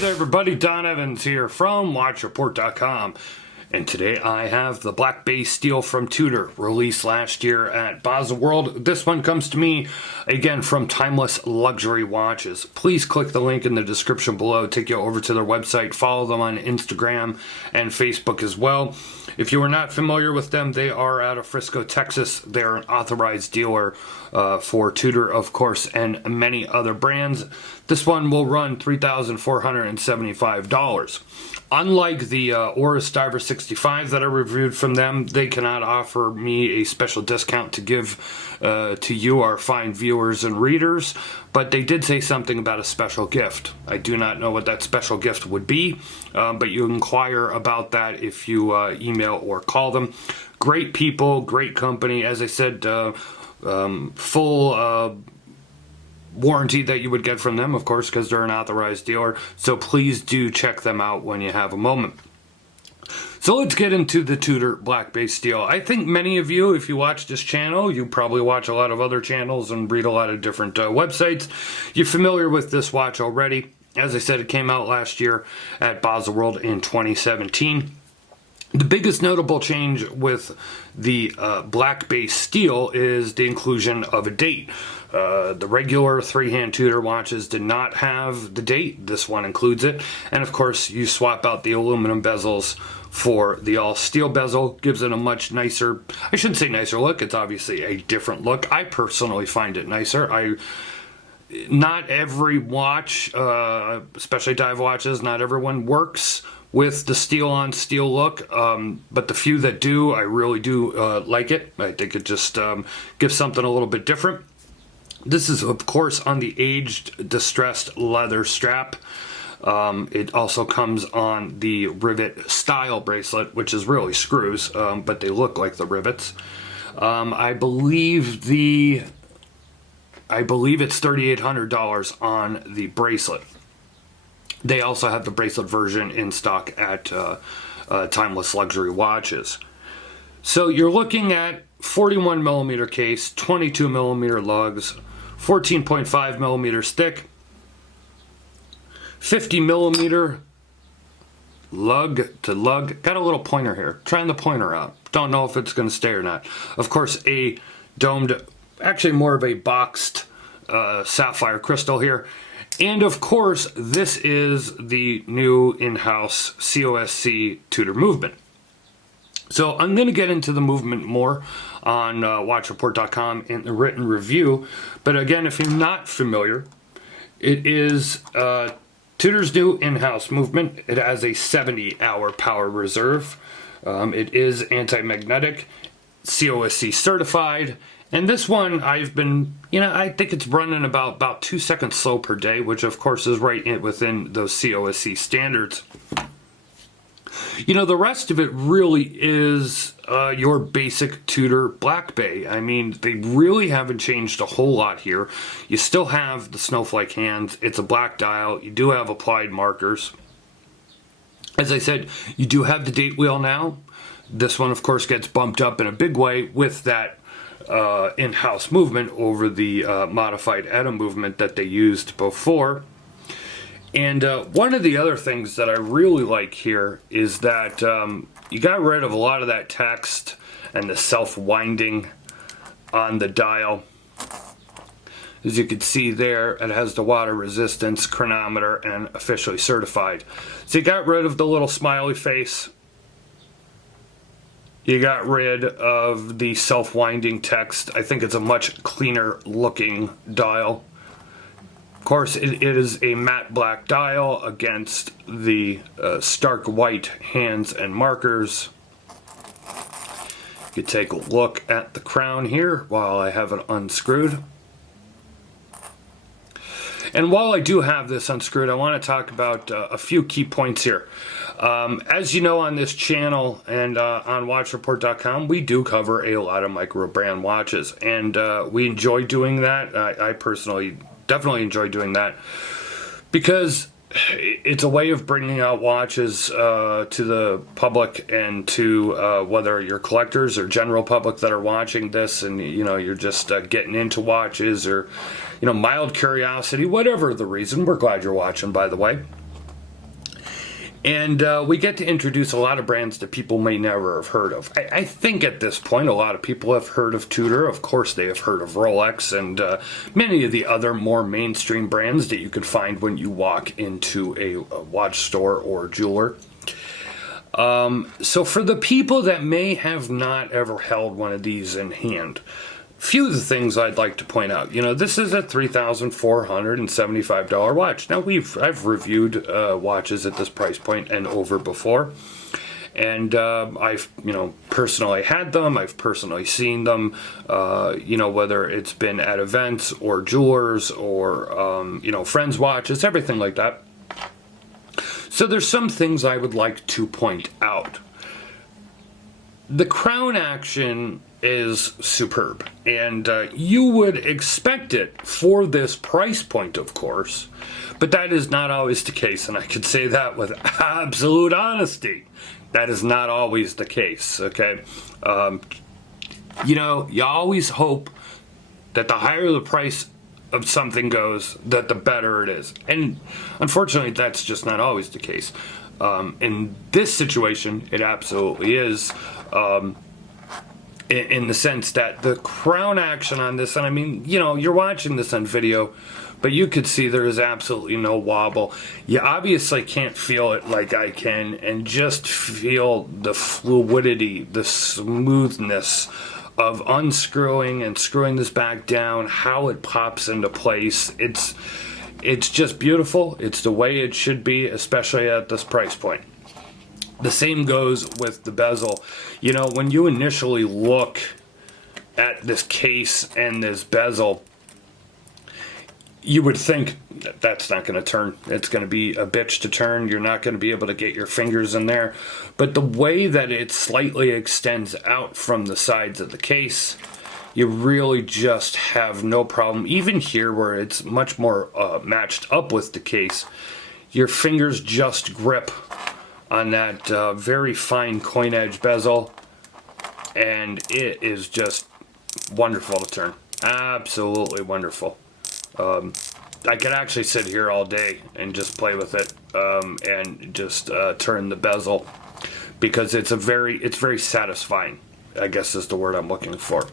there everybody, Don Evans here from WatchReport.com, and today I have the black base steel from Tudor, released last year at Bezel World. This one comes to me again from Timeless Luxury Watches. Please click the link in the description below, take you over to their website, follow them on Instagram and Facebook as well. If you are not familiar with them, they are out of Frisco, Texas. They're an authorized dealer for Tudor, of course, and many other brands. This one will run $3,475. Unlike the Oris Diver 65 that I reviewed from them, they cannot offer me a special discount to give to you, our fine viewers and readers, but they did say something about a special gift. I do not know what that special gift would be, but you inquire about that if you email or call them. Great people, great company. As I said, full warranty that you would get from them, of course, because they're an authorized dealer. So please do check them out when you have a moment. So let's get into the Tudor black base steel. I think many of you, if you watch this channel, you probably watch a lot of other channels and read a lot of different websites. You're familiar with this watch already. As I said, it came out last year at Bezel World in 2017. The biggest notable change with the black base steel is the inclusion of a date. The regular three-hand Tudor watches did not have the date. This one includes it. And of course, you swap out the aluminum bezels for the all-steel bezel. Gives it a much nicer, I shouldn't say nicer look, it's obviously a different look. I personally find it nicer. Not every watch, especially dive watches, not everyone works with the steel-on-steel look, but the few that do, I really do like it. I think it just gives something a little bit different. This is, of course, on the aged distressed leather strap. It also comes on the rivet style bracelet, which is really screws, but they look like the rivets. I believe it's $3,800 on the bracelet. They also have the bracelet version in stock at Timeless Luxury Watches. So you're looking at 41 millimeter case, 22 millimeter lugs, 14.5 millimeters thick, 50 millimeter lug to lug. Got a little pointer here. Trying the pointer out. Don't know if it's going to stay or not. Of course, a domed, actually more of a boxed sapphire crystal here. And of course, this is the new in-house COSC Tudor movement. So I'm going to get into the movement more on WatchReport.com in the written review. But again, if you're not familiar, it is Tudor's new in-house movement. It has a 70-hour power reserve. It is anti-magnetic, COSC certified. And this one, I've been, I think it's running about 2 seconds slow per day, which of course is right within those COSC standards. The rest of it really is your basic Tudor black bay. I mean, they really haven't changed a whole lot here. You still have the snowflake hands. It's a black dial. You do have applied markers. As I said, you do have the date wheel now. This one, of course, gets bumped up in a big way with that in-house movement over the modified ETA movement that they used before. And one of the other things that I really like here is that you got rid of a lot of that text and the self-winding on the dial. As you can see there, it has the water resistance, chronometer, and officially certified. So you got rid of the little smiley face. You got rid of the self-winding text. I think it's a much cleaner looking dial. Of course, it is a matte black dial against the stark white hands and markers. You can take a look at the crown here while I have it unscrewed. And while I do have this unscrewed, I want to talk about a few key points here. As you know, on this channel and on WatchReport.com, we do cover a lot of micro brand watches, and we enjoy doing that. I personally definitely enjoy doing that because it's a way of bringing out watches to the public and to whether you're collectors or general public that are watching this, and you're just getting into watches, or mild curiosity, whatever the reason. We're glad you're watching, by the way. And we get to introduce a lot of brands that people may never have heard of. I think at this point a lot of people have heard of Tudor. Of course they have heard of Rolex and many of the other more mainstream brands that you can find when you walk into a watch store or jeweler. So for the people that may have not ever held one of these in hand, few of the things I'd like to point out. You know, this is a $3,475 watch. Now I've reviewed watches at this price point and over before, and I've personally had them. I've personally seen them. Whether it's been at events or jewelers or friends' watches, everything like that. So there's some things I would like to point out. The crown action is superb, and you would expect it for this price point, of course, but that is not always the case, and I can say that with absolute honesty. That is not always the case, okay? You always hope that the higher the price of something goes, that the better it is, and unfortunately that's just not always the case. In this situation, it absolutely is. In the sense that the crown action on this, and I mean, you're watching this on video, but you could see there is absolutely no wobble. You obviously can't feel it like I can, and just feel the fluidity, the smoothness of unscrewing and screwing this back down, how it pops into place. It's just beautiful. It's the way it should be, especially at this price point. The same goes with the bezel. When you initially look at this case and this bezel, you would think that's not going to turn. It's going to be a bitch to turn. You're not going to be able to get your fingers in there. But the way that it slightly extends out from the sides of the case, you really just have no problem. Even here where it's much more matched up with the case, your fingers just grip on that very fine coin edge bezel, and it is just wonderful to turn. Absolutely wonderful. I could actually sit here all day and just play with it and just turn the bezel, because it's very satisfying, I guess is the word I'm looking for.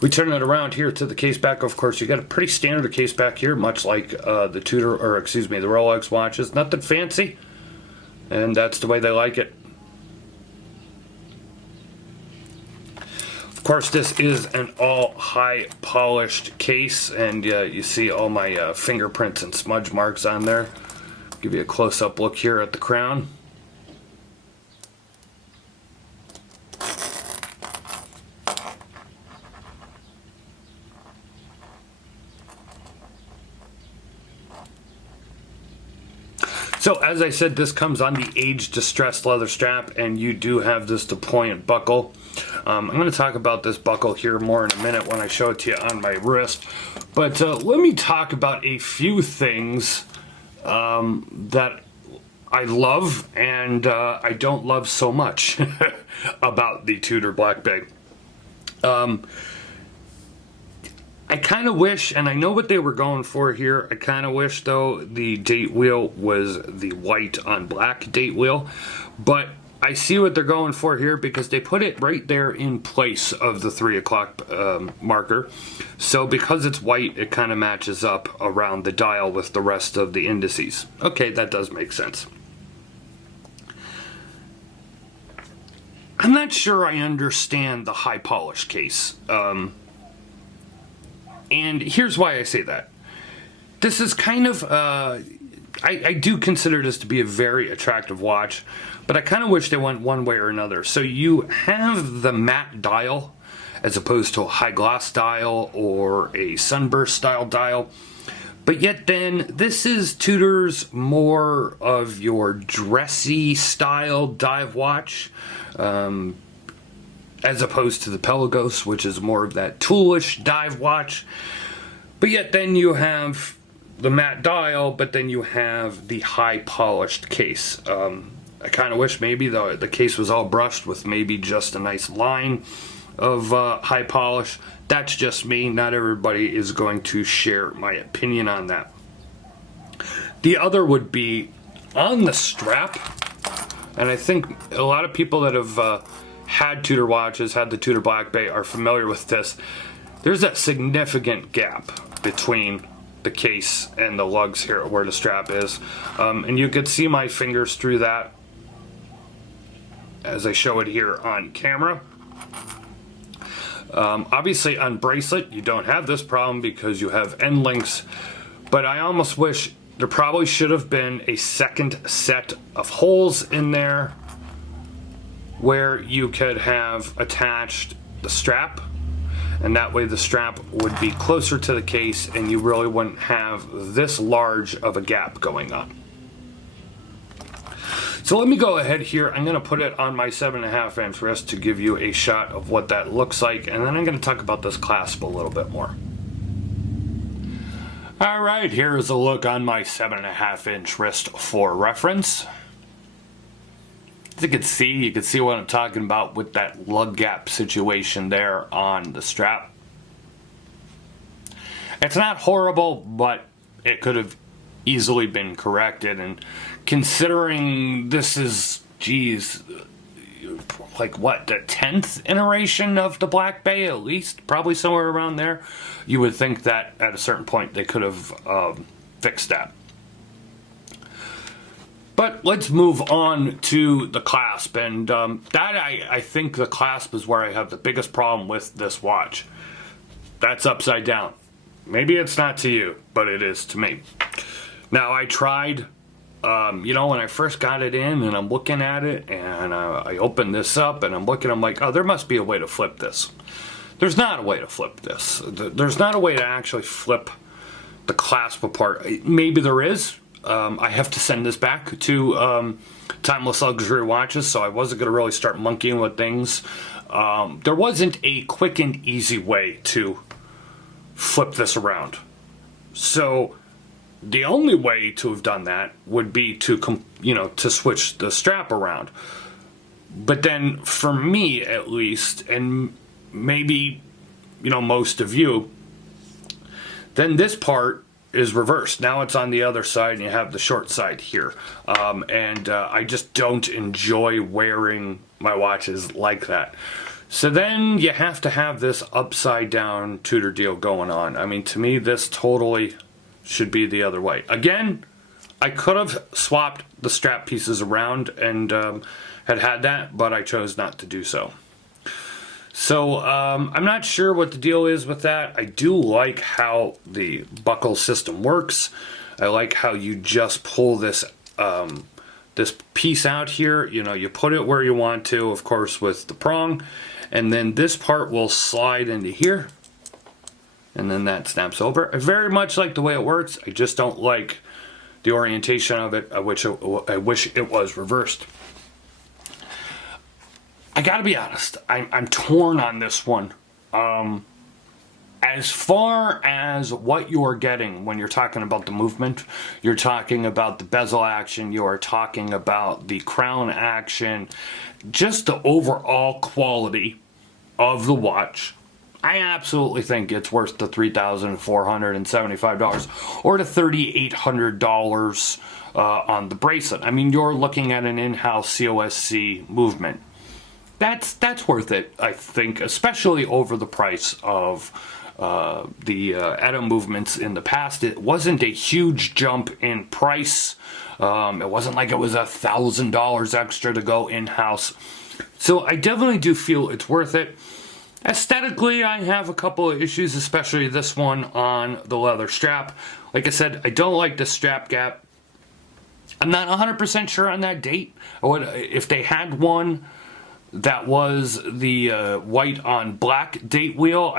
We turn it around here to the case back. Of course, you got a pretty standard case back here, much like the Tudor, or excuse me, the Rolex watches. Nothing fancy. And that's the way they like it. Of course, this is an all high polished case, and you see all my fingerprints and smudge marks on there. Give you a close-up look here at the crown. So as I said, this comes on the age distressed leather strap, and you do have this deployant buckle. I'm going to talk about this buckle here more in a minute when I show it to you on my wrist. But let me talk about a few things that I love and I don't love so much about the Tudor Black Bay. I kind of wish, and I know what they were going for here, I kind of wish, though, the date wheel was the white on black date wheel. But I see what they're going for here, because they put it right there in place of the 3 o'clock marker. So because it's white, it kind of matches up around the dial with the rest of the indices. Okay, that does make sense. I'm not sure I understand the high polish case. And here's why I say that. This is kind of, I do consider this to be a very attractive watch, but I kind of wish they went one way or another. So you have the matte dial as opposed to a high gloss dial or a sunburst style dial. But yet then, this is Tudor's more of your dressy style dive watch, as opposed to the Pelagos, which is more of that toolish dive watch. But yet then you have the matte dial, but then you have the high polished case. I kind of wish maybe the case was all brushed with maybe just a nice line of high polish. That's just me. Not everybody is going to share my opinion on that. The other would be on the strap, and I think a lot of people that have had Tudor watches, had the Tudor Black Bay, are familiar with this. There's that significant gap between the case and the lugs here where the strap is, and you could see my fingers through that as I show it here on camera. Obviously on bracelet you don't have this problem because you have end links, but I almost wish there probably should have been a second set of holes in there where you could have attached the strap, and that way the strap would be closer to the case and you really wouldn't have this large of a gap going on. So let me go ahead here. I'm going to put it on my 7.5 inch wrist to give you a shot of what that looks like, and then I'm going to talk about this clasp a little bit more. Alright, here's a look on my 7.5 inch wrist for reference. As you can see what I'm talking about with that lug gap situation there on the strap. It's not horrible, but it could have easily been corrected, and considering this is, geez, like what, the 10th iteration of the Black Bay, at least, probably somewhere around there, you would think that at a certain point they could have fixed that. But let's move on to the clasp, and I think the clasp is where I have the biggest problem with this watch. That's upside down. Maybe it's not to you, but it is to me. Now I tried, you know, when I first got it in and I'm looking at it and I opened this up and I'm like, oh, there must be a way to flip this. There's not a way to flip this. There's not a way to actually flip the clasp apart. Maybe there is. I have to send this back to Timeless Luxury Watches, so I wasn't going to really start monkeying with things. There wasn't a quick and easy way to flip this around. So the only way to have done that would be to, you know, to switch the strap around. But then for me at least, and maybe, you know, most of you, then this part is reversed. Now it's on the other side and you have the short side here. I just don't enjoy wearing my watches like that. So then you have to have this upside down Tudor deal going on. I mean, to me, this totally should be the other way. Again, I could have swapped the strap pieces around and had that, but I chose not to do so. So I'm not sure what the deal is with that. I do like how the buckle system works. I like how you just pull this this piece out here. You know, you put it where you want to, of course, with the prong, and then this part will slide into here, and then that snaps over. I very much like the way it works. I just don't like the orientation of it. I wish it was reversed. I gotta be honest, I'm torn on this one. As far as what you're getting when you're talking about the movement, you're talking about the bezel action, you're talking about the crown action, just the overall quality of the watch, I absolutely think it's worth the $3,475 or the $3,800 on the bracelet. I mean, you're looking at an in-house COSC movement. That's worth it, I think, especially over the price of the Edo movements in the past. It wasn't a huge jump in price. It wasn't like it was $1,000 extra to go in-house. So I definitely do feel it's worth it. Aesthetically, I have a couple of issues, especially this one on the leather strap. Like I said, I don't like the strap gap. I'm not 100% sure on that date. If they had one that was the white on black date wheel,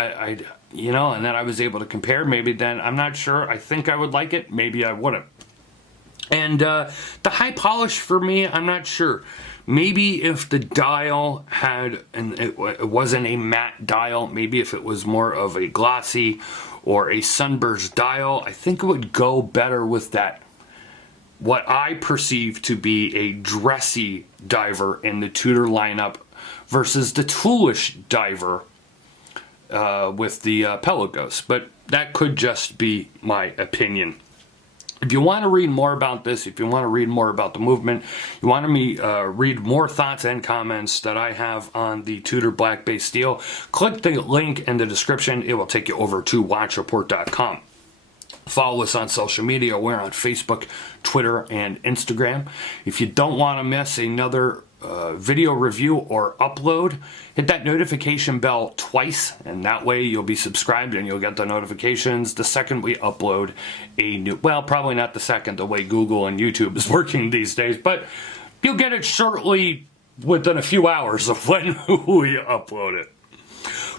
you know, and then I was able to compare, maybe then, I'm not sure. I think I would like it. Maybe I wouldn't. And the high polish for me, I'm not sure. Maybe if the dial had, and it wasn't a matte dial, maybe if it was more of a glossy or a sunburst dial, I think it would go better with that, what I perceive to be a dressy diver in the Tudor lineup versus the toolish diver with the Pelagos. But that could just be my opinion. If you want to read more about this, if you want to read more about the movement, you want me read more thoughts and comments that I have on the Tudor black base steel, click the link in the description. It will take you over to watchreport.com. Follow us on social media. We're on Facebook, Twitter, and Instagram. If you don't want to miss another video review or upload, hit that notification bell twice, and that way you'll be subscribed and you'll get the notifications the second we upload a new, well, probably not the second, the way Google and YouTube is working these days, but you'll get it shortly within a few hours of when we upload it.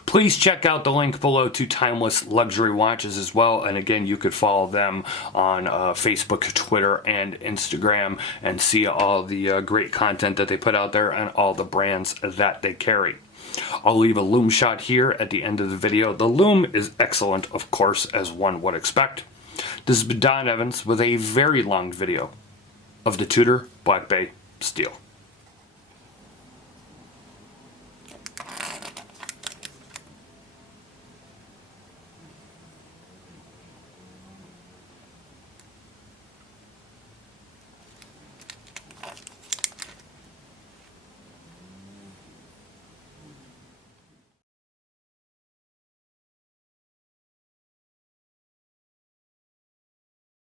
Please check out the link below to Timeless Luxury Watches as well. And again, you could follow them on Facebook, Twitter, and Instagram and see all the great content that they put out there and all the brands that they carry. I'll leave a lume shot here at the end of the video. The lume is excellent, of course, as one would expect. This has been Don Evans with a very long video of the Tudor Black Bay Steel.